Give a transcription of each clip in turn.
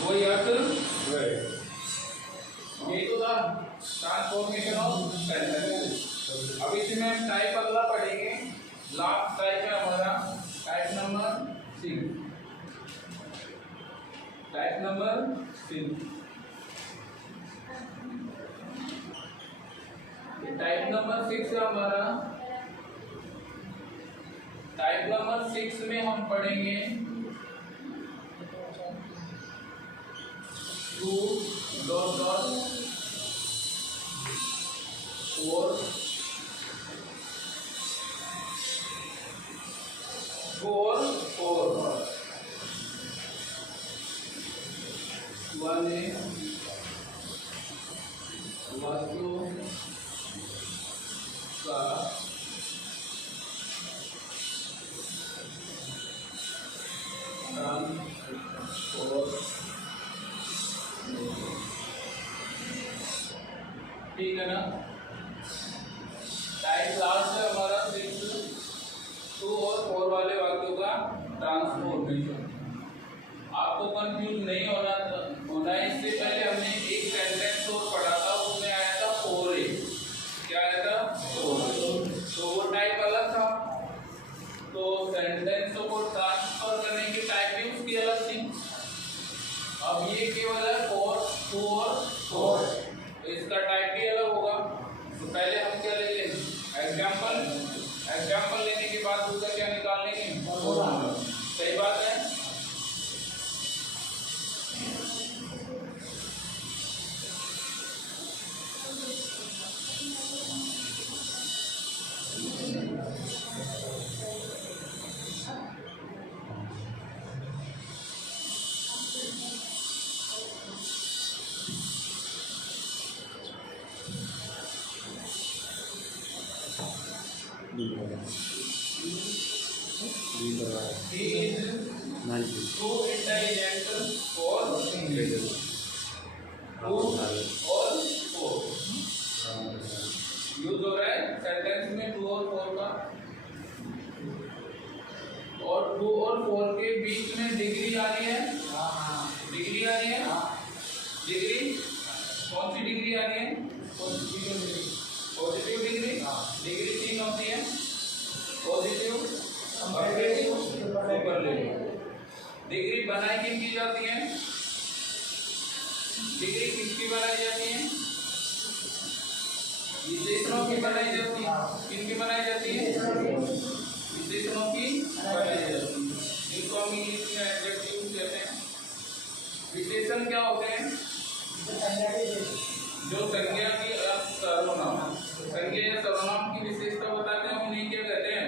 वही अर्थ ये तो था ट्रांसफॉर्मेशन ऑफ सेंटेंस। अब इसमें हम टाइप अगला पढ़ेंगे। लास्ट टाइप है हमारा type number 6। Type number 6। Type number 6 है हमारा। टाइप नंबर 6 में हम पढ़ेंगे टू डॉट डॉट 4 वाले वाक्यों का ठीक है ना। टाइप लास्ट है हमारा 6 2 और 4 वाले वाक्यों का ट्रांसफॉर्मेशन। आपको कंफ्यूज नहीं होना है। इससे पहले हमने एक सेंटेंस और पढ़ा था, उसमें आया था 4a। क्या आया था? 4a। तो वो टाइप अलग था, तो सेंटेंसों को ट्रांसफर करने की टाइप भी उसकी अलग थी। अब ये केवल है 4 2 और 4, तो इसका टाइप भी अलग होगा। तो पहले हम क्या ले लेंगे? एग्जाम्पल लेने के बाद उसका क्या निकाल लेंगे? फॉर्मूला। सही बात है। He is too intelligent for English. Too और 4 यूज हो रहा है सेंटेंस में 2 और 4 का। और 2 और 4 के बीच में डिग्री आ रही है। डिग्री आ रही है। डिग्री कौन सी डिग्री आ रही है? Positive degree. डिग्री 3 होती है, पॉजिटिव, कंपैरेटिव, सुपरलेटिव। डिग्री बनाई किसकी जाती है? डिग्री किसकी बनाई जाती है? विशेषणों की बनाई जाती है। किसकी बनाई जाती है? विशेषणों की बनाई जाती है, जिनको हम इंग्लिश में एडजेक्टिव कहते हैं। विशेषण क्या होते हैं? जो संज्ञा की सर्वनाम, संज्ञा या सर्वनाम की विशेषता बताते हैं, उन्हें क्या कहते हैं?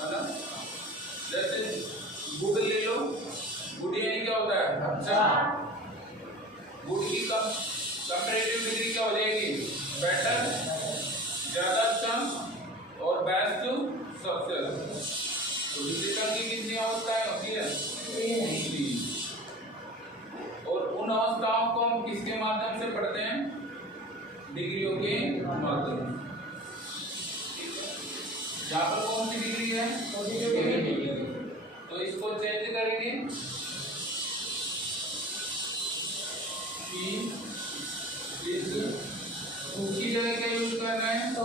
है ना। जैसे गुड ले लो, गुड यानी क्या होता है? अच्छा। गुड की कंपैरेटिव डिग्री क्या हो जाएगी? बेटर, ज्यादा अच्छा, और बेस्ट सबसे अच्छा। तो विशेषण की कितनी अवस्थाएं होती है? 3। और उन अवस्थाओं को हम किसके माध्यम से पढ़ते हैं? डिग्रियों के माध्यम से। यहाँ पर कौन सी डिग्री है? डिग्री। तो इसको चेंज करेंगे कि इस 2 की जगह क्या यूज करना है? तो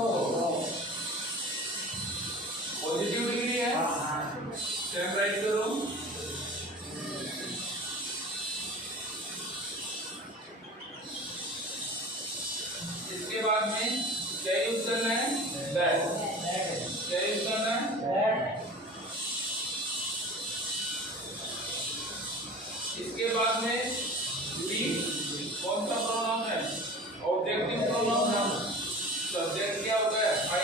पॉजिटिव डिग्री है, सेम राइट करो। इसके बाद में क्या यूज करना है? दैट। क्या यूज करना है? इसके बाद में बी कौन सा प्रोनाउन है? ऑब्जेक्टिव प्रोनाउन है। सब्जेक्ट क्या होता है? आई।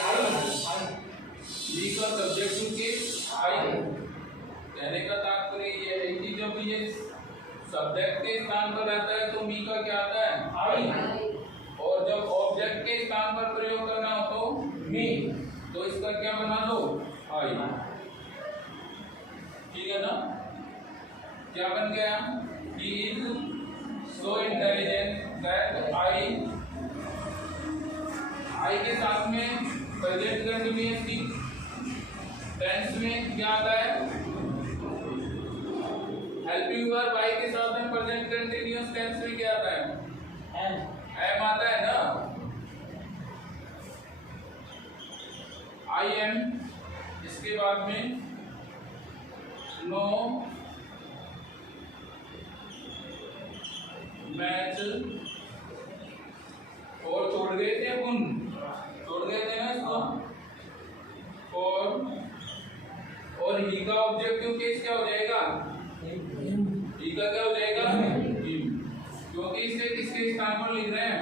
बी का सब्जेक्टिव केस आई। कहने का तात्पर्य ये है कि जब ये सब्जेक्ट के स्थान पर रहता है तो मी का क्या आता है? आई। और जब ऑब्जेक्ट के स्थान पर प्रयोग करना हो तो मी, तो इसका क्या बना लो? आई। ठीक है ना। क्या बन गया? He is so intelligent that I के साथ में प्रेजेंट कंटिन्यूअस की टेंस में क्या आता है? हेल्पिंग वर्ब आई के साथ में प्रेजेंट कंटीन्यूअस टेंस में क्या आता है? एम आता है ना। आई एम, इसके बाद में नो मैच, और छोड़ गए थे अपन, छोड़ गए थे ना इसको। और ही का ऑब्जेक्टिव केस क्या हो जाएगा? ही का क्या हो जाएगा? क्योंकि इसे किसके स्थान पर लिख रहे हैं?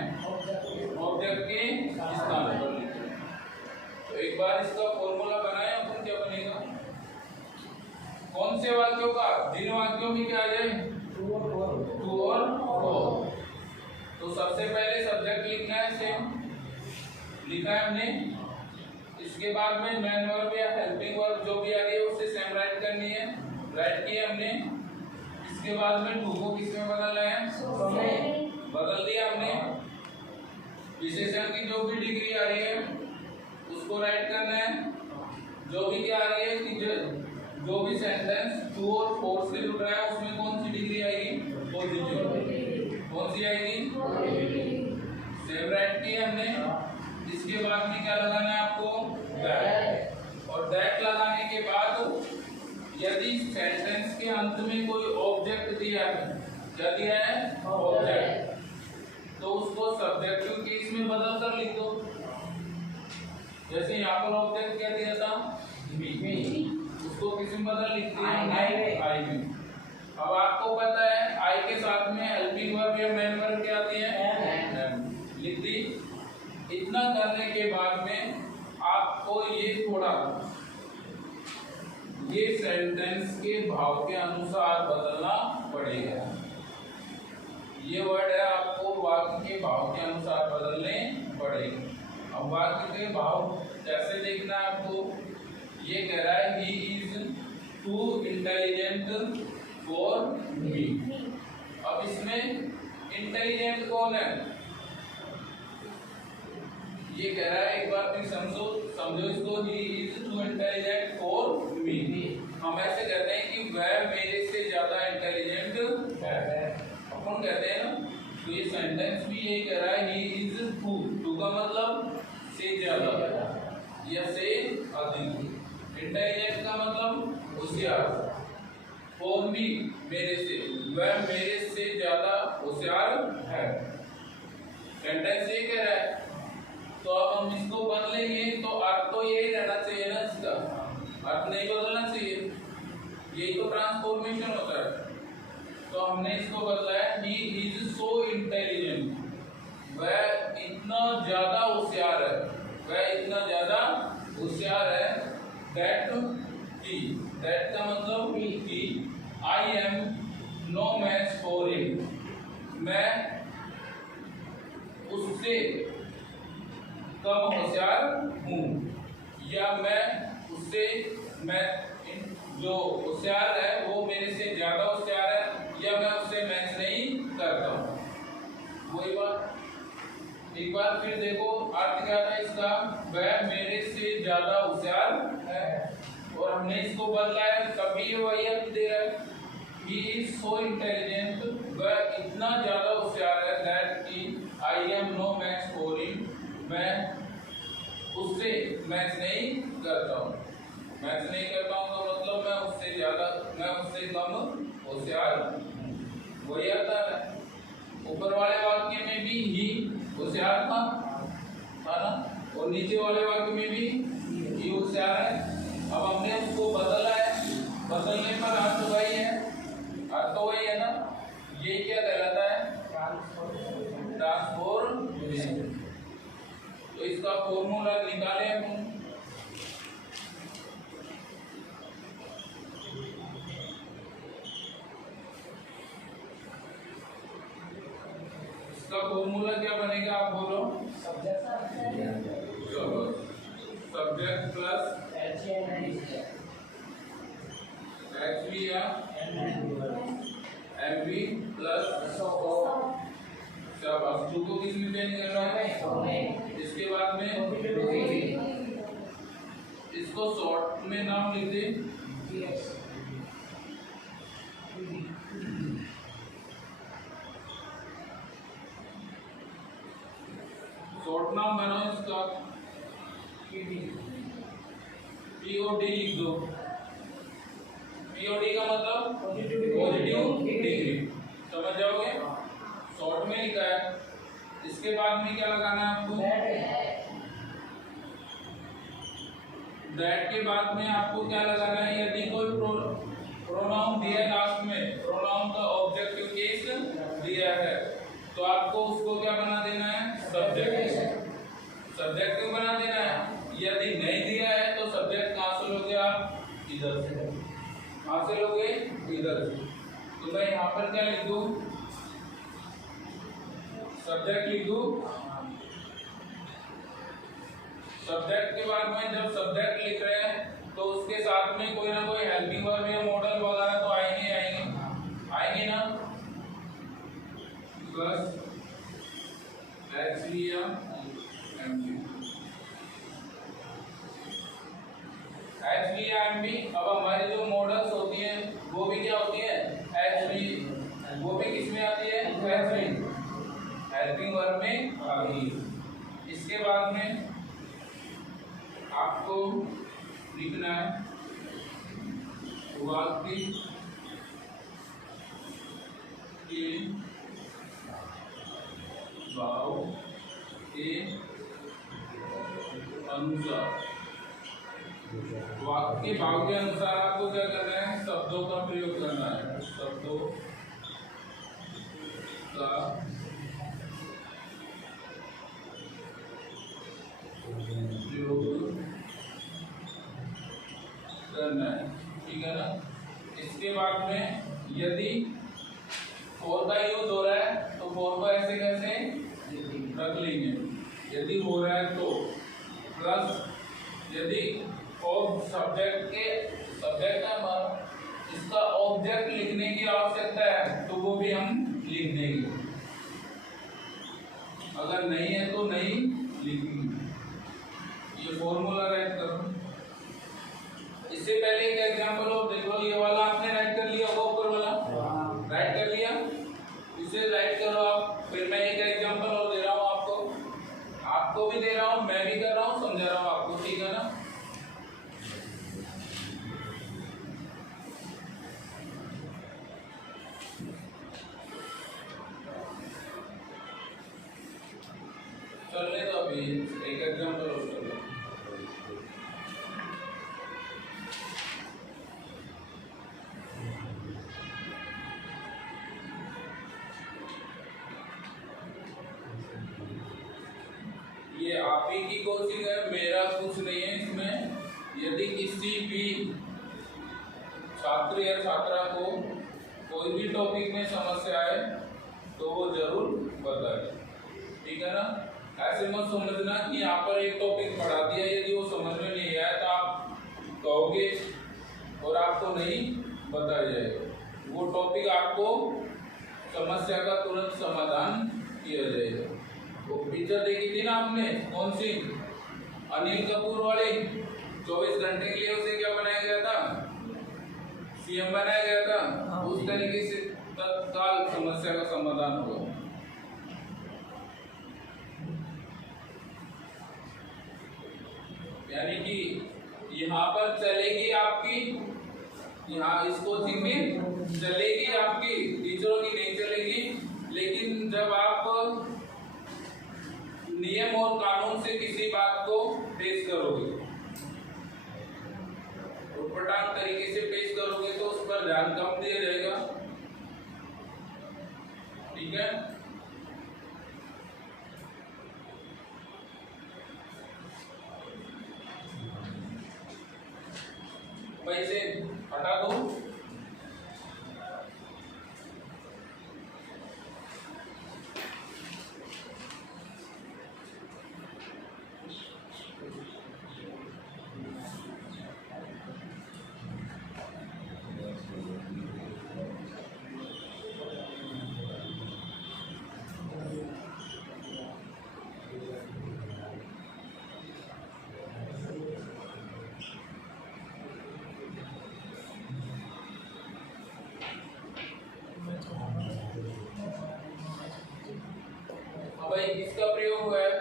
ऑब्जेक्ट के स्थान पर लिख रहे हैं। तो एक बार इसका फॉर्मूला बनाए अपन, क्या बनेगा? कौन से वाक्यों का? जिन वाक्यों में क्या आ जाए? टू और फोर। तो सबसे पहले सब्जेक्ट लिखना है, सेम लिखा है हमने। इसके बाद में मैन वर्ब या हेल्पिंग वर्ब जो भी आ गई उससे सेम राइट करनी है, राइट किया हमने। इसके बाद में टू को किस में बदलना है? बदल दिया हमने। विशेषण की जो भी डिग्री आ रही है उसको राइट करना है। जो भी क्या आ रही है कि जो भी सेंटेंस टू और फोर से जुड़ रहा है उसमें कौन सी डिग्री आएगी? पॉजिटिव। कौन सी आएगी? सेम राइट की हमने। इसके बाद में क्या लगाना है आपको? दैट। और दैट लगाने के बाद यदि सेंटेंस के अंत में कोई ऑब्जेक्ट दिया है, क्या दिया है? ऑब्जेक्ट, तो उसको सब्जेक्टिव केस में बदल कर लिख दो। जैसे यहाँ पर ऑब्जेक्ट क्या दिया था? मी, उसको किस में बदल लिख दिया? आई में। अब आपको पता है आई के साथ में हेल्पिंग वर्ब या मेन वर्ब क्या आती है? लिख दी। इतना करने के बाद में आपको ये थोड़ा ये सेंटेंस के भाव के अनुसार बदलना पड़ेगा। ये वर्ड है, आपको वाक्य के भाव के अनुसार बदलने पड़ेंगे। अब वाक्य के भाव कैसे देखना है आपको? ये कह रहा है he is to intelligent for me. अब इसमें इंटेलिजेंट कौन है? ये कह रहा है, एक बार फिर समझो इसको, he is to intelligent for me. हम ऐसे कहते हैं कि वह मेरे से ज्यादा इंटेलिजेंट है, अपन कहते हैं ना। तो ये सेंटेंस भी यही कह रहा है, ही इज टू का मतलब से ज्यादा या से अधिक। इंटेलिजेंट का मतलब होशियार। फॉर मी मेरे से, वह मेरे से ज्यादा होशियार है। सेंटेंस ये कह रहा है। तो अब हम इसको बदलेंगे तो अर्थ तो यही रहना चाहिए ना, इसका अर्थ नहीं बदलना चाहिए। यही तो ट्रांसफॉर्मेशन होता है। तो हमने इसको बदला है, ही इज सो इंटेलिजेंट, वह इतना ज्यादा होशियार है, वह इतना ज्यादा होशियार है। दैट ही, दैट का मतलब कि I am no match for him, मैं उससे कम होशियार हूँ, या मैं उससे, मैं जो होशियार है वो मेरे से ज्यादा होशियार है, या मैं उससे मैच नहीं करता हूँ। वही बात एक बार फिर देखो, अर्थ क्या था इसका? वह मेरे से ज्यादा होशियार है, और हमने इसको बदला है तभी ये वही अर्थ दे रहा है। ही इज सो इंटेलिजेंट, वह इतना ज्यादा होशियार है, दैट की I am no match for him, मैं उससे मैच नहीं करता हूँ। मैच नहीं करता हूँ तो मतलब मैं उससे ज्यादा, मैं उससे कम होशियार, वही आता है। ऊपर वाले वाक्य में भी ही होशियार था ना, और नीचे वाले वाक्य में भी ही होशियार है। अब हमने उसको बदला है, बदलने पर अर्थ वही है, अर्थ तो वही है ना। ये क्या कहलाता है? ट्रांसफॉर्मेशन। तो इसका फॉर्मूला निकाले हम। इसका फॉर्मूला क्या बनेगा आप बोलो? सब्जेक्ट प्लस HV या MV प्लस अब टू को किस में चेंज करना है? इसके बाद में इसको शॉर्ट में नाम लिख दे। शॉर्ट नाम बनाओ इसका, POD लिख दो। POD का मतलब पॉजिटिव डिग्री, समझ जाओगे, शॉर्ट में लिखा है। इसके बाद में क्या लगाना है आपको, दैट के बाद में आपको क्या लगाना है, यदि कोई प्रोनाउन दिया लास्ट में, प्रोनाउन का ऑब्जेक्टिव केस दिया है तो आपको उसको क्या बना देना है, सब्जेक्ट, सब्जेक्टिव बना देना है। यदि नहीं दिया है तो सब्जेक्ट कहाँ से लोगे आप, इधर से, कहाँ से लोगे, इधर से। तो मैं यहाँ पर क्या लिख दूँ, सब्जेक्ट लिख दूँ। सब्जेक्ट के बाद में जब सब्जेक्ट लिख रहे हैं तो उसके साथ में कोई ना कोई हेल्पिंग वर्ब या मॉडल वगैरह तो आएंगे ना, प्लस HV या MV, HV या MV। अब हमारी जो मॉडल्स होती हैं वो भी क्या होती है, HV, वो भी किस में आती है, HV, हेल्पिंग वर्ब में आ गई। इसके बाद में आपको लिखना है वाक्य के भाव के अनुसार, वाक्य के भाव के अनुसार आपको क्या करना है, शब्दों का प्रयोग करना है, शब्दों का प्रयोग करना है, ठीक है ना। इसके बाद में यदि फॉर का यूज हो रहा है तो फॉर को ऐसे कैसे रख लेंगे, यदि हो रहा है तो, प्लस यदि सब्जेक्ट का इसका ऑब्जेक्ट लिखने की आवश्यकता है तो वो भी हम लिख देंगे, अगर नहीं है तो नहीं लिखेंगे। ये फॉर्मूला राइट करो। इससे पहले एक एग्जांपल और देख लो, ये वाला आपने राइट कर लिया होगा, ऊपर वाला राइट कर लिया, इसे राइट करो आप। फिर मैं एक एग्जांपल और दे रहा हूँ आपको भी दे रहा हूँ, मैं भी कर रहा हूँ, समझा रहा हूँ आपको, ठीक है ना। चलने दो अभी एक एग्जांपल और चलो। ये आप ही की कोशिश है, मेरा कुछ नहीं है इसमें। यदि किसी भी छात्र या छात्रा को कोई भी टॉपिक में समस्या है तो वो जरूर बताए, ठीक है ना। ऐसे मत समझना कि यहाँ पर एक टॉपिक पढ़ा दिया, यदि वो समझ में नहीं आया तो आप कहोगे और आपको नहीं बताया जाएगा। वो टॉपिक आपको समस्या का तुरंत समाधान किया जाएगा। वो पिक्चर देखी थी ना आपने, कौन सी, अनिल कपूर वाली, 24 घंटे के लिए उसे क्या बनाया गया था, CM बनाया गया था। उस तरीके से तत्काल समस्या का समाधान हुआ। यानी कि यहाँ पर चलेगी आपकी, यहाँ इस कोचिंग में चलेगी आपकी, टीचरों की नहीं चलेगी। लेकिन जब आप नियम और कानून से किसी बात को पेश करोगे, उटपटांग तरीके से पेश करोगे तो उस पर ध्यान कम दिया जाएगा, ठीक है। भाई इसे हटा दो। भाई किसका प्रयोग हुआ है,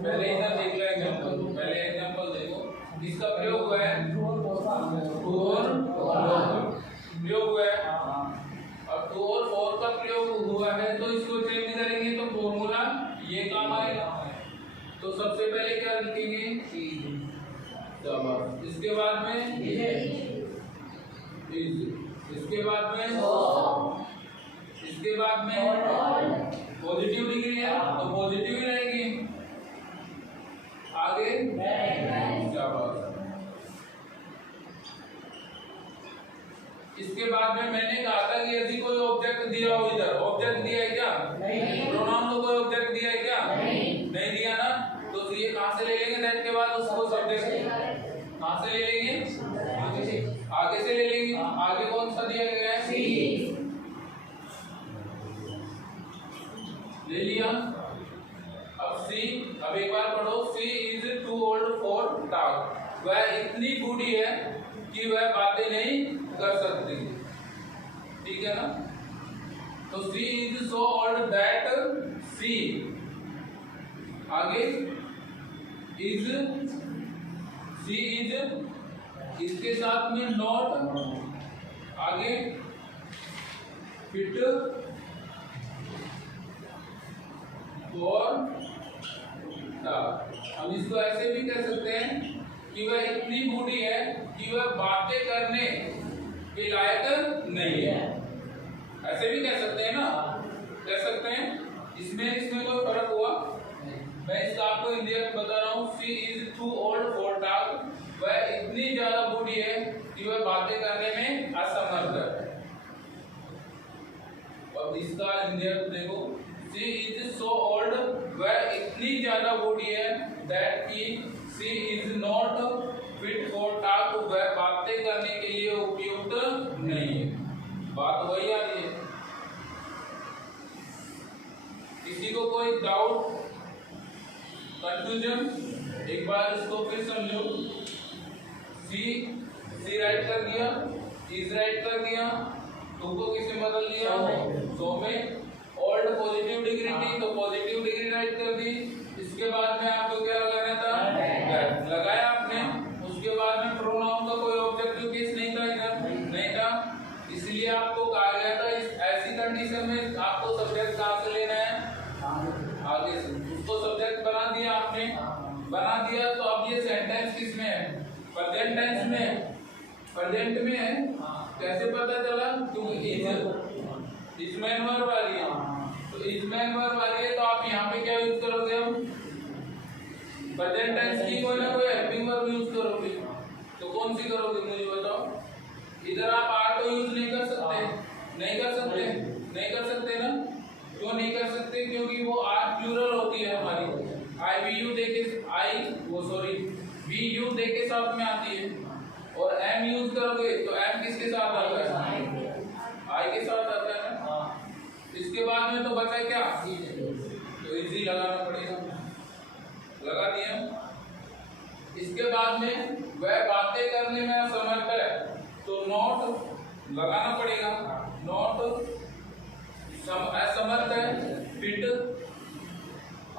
पहले इधर देख लो एग्जांपल, पहले एग्जांपल देखो, इसका प्रयोग हुआ है टू और प्रयोग हुआ है। अब 2 और 4 का प्रयोग हुआ है तो इसको चेंज करेंगे तो फॉर्मूला ये काम आएगा। तो सबसे पहले क्या लिखेंगे, इसके बाद में इसके बाद में इसके बाद में पॉजिटिव डिग्री है तो पॉजिटिव ही रहेगी। आगे इसके बाद में मैंने कहा था कि यदि कोई ऑब्जेक्ट दिया हो, इधर ऑब्जेक्ट दिया है क्या, प्रोनाउन को कोई ऑब्जेक्ट दिया है क्या, नहीं दिया ना, तो ये कहां से ले लेंगे, दैट के बाद उसको सब्जेक्ट कहां से ले लेंगे, आगे से ले लेंगे। आगे कौन सा दिया गया है, सी, ले लिया। अब सी, अब एक बार पढ़ो, she is too old for talk, वह इतनी बूढ़ी है कि वह बातें नहीं कर सकती, ठीक है ना। तो सी इज सो ओल्ड दैट सी, आगे इज, सी इज, इसके साथ में नॉट, आगे फिट फॉर टॉक। हम इसको ऐसे भी कह सकते हैं कि वह इतनी बूढ़ी है कि वह बातें करने के लायक नहीं है, ऐसे भी कह सकते हैं ना, कह सकते हैं। इसमें कोई फर्क हुआ, मैं इसका आपको इंडिया में बता रहा हूँ। She is too old for talk, वह इतनी ज्यादा बूढ़ी है कि वह बातें करने में असमर्थ है। अब इसका इंडिया में देखो, सी इज सो ओल्ड, वह इतनी ज्यादा बूढ़ी है दैट की she is not fit for talk, वह बातें करने के लिए उपयुक्त नहीं है। बात वही आ रही है। किसी को कोई डाउट, कंफ्यूजन, एक बार इसको फिर समझो। सी राइट कर दिया, इज राइट कर दिया, टू को किसमें बदल दिया, सो में। ओल्ड पॉजिटिव डिग्री थी तो पॉजिटिव डिग्री राइट कर दी। इसके बाद में आपको क्या लगाना था, लगाया आपने। उसके बाद में प्रोनाउन का कोई ऑब्जेक्टिव केस नहीं था, इधर नहीं था, इसलिए आपको कहा गया था इस ऐसी कंडीशन में आपको सब्जेक्ट कहां से लेना है, आगे से। उसको सब्जेक्ट बना दिया आपने, बना दिया। तो अब ये सेंटेंस किसमें है, प्रेजेंट टेंस में, प्रेजेंट में है। कैसे पता चला, क्योंकि इज मैन वर्ब आ रही है, तो इज मैन वर्ब आ रही है तो आप यहाँ पे क्या यूज करोगे, हम प्रेजेंट टेंस की कोई ना कोई हेल्पिंग वर्ब यूज करोगे। तो कौन सी करोगे मुझे बताओ। इधर आप आर तो यूज नहीं कर सकते, नहीं कर सकते, नहीं कर सकते ना। क्यों नहीं कर सकते, क्योंकि वो आर प्लूरल होती है हमारी। आई वी यू देके, वी यू देके साथ में आती है। और एम यूज करोगे तो एम किसके साथ आता है, आई के साथ आता है ना। इसके बाद में तो बचा क्या, तो इजी लगाना पड़ेगा, लगा दिया। इसके बाद में वह बातें करने में असमर्थ है तो नॉट लगाना पड़ेगा, नॉट असमर्थ है, फिट,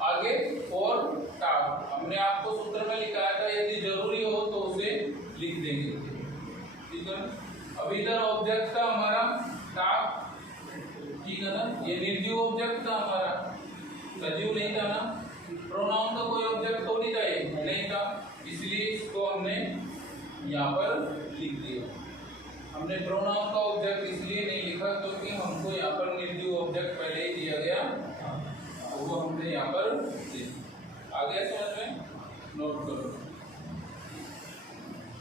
आगे और टॉक। हमने आपको सूत्र में लिखा था, यदि जरूरी हो तो उसे लिख देंगे, ठीक है। अब इधर ऑब्जेक्ट था हमारा टॉक, ठीक है ना। ये निर्जीव ऑब्जेक्ट था हमारा, सजीव नहीं था ना। प्रोनाउन का कोई ऑब्जेक्ट थोड़ी था, नहीं था, इसलिए इसको हमने यहाँ पर लिख दिया। हमने प्रोनाउन का ऑब्जेक्ट इसलिए नहीं लिखा क्योंकि हमको यहाँ पर निर्जीव ऑब्जेक्ट पहले ही दिया गया, वो हमने यहाँ पर लिख। आ गया समझ में, नोट करो।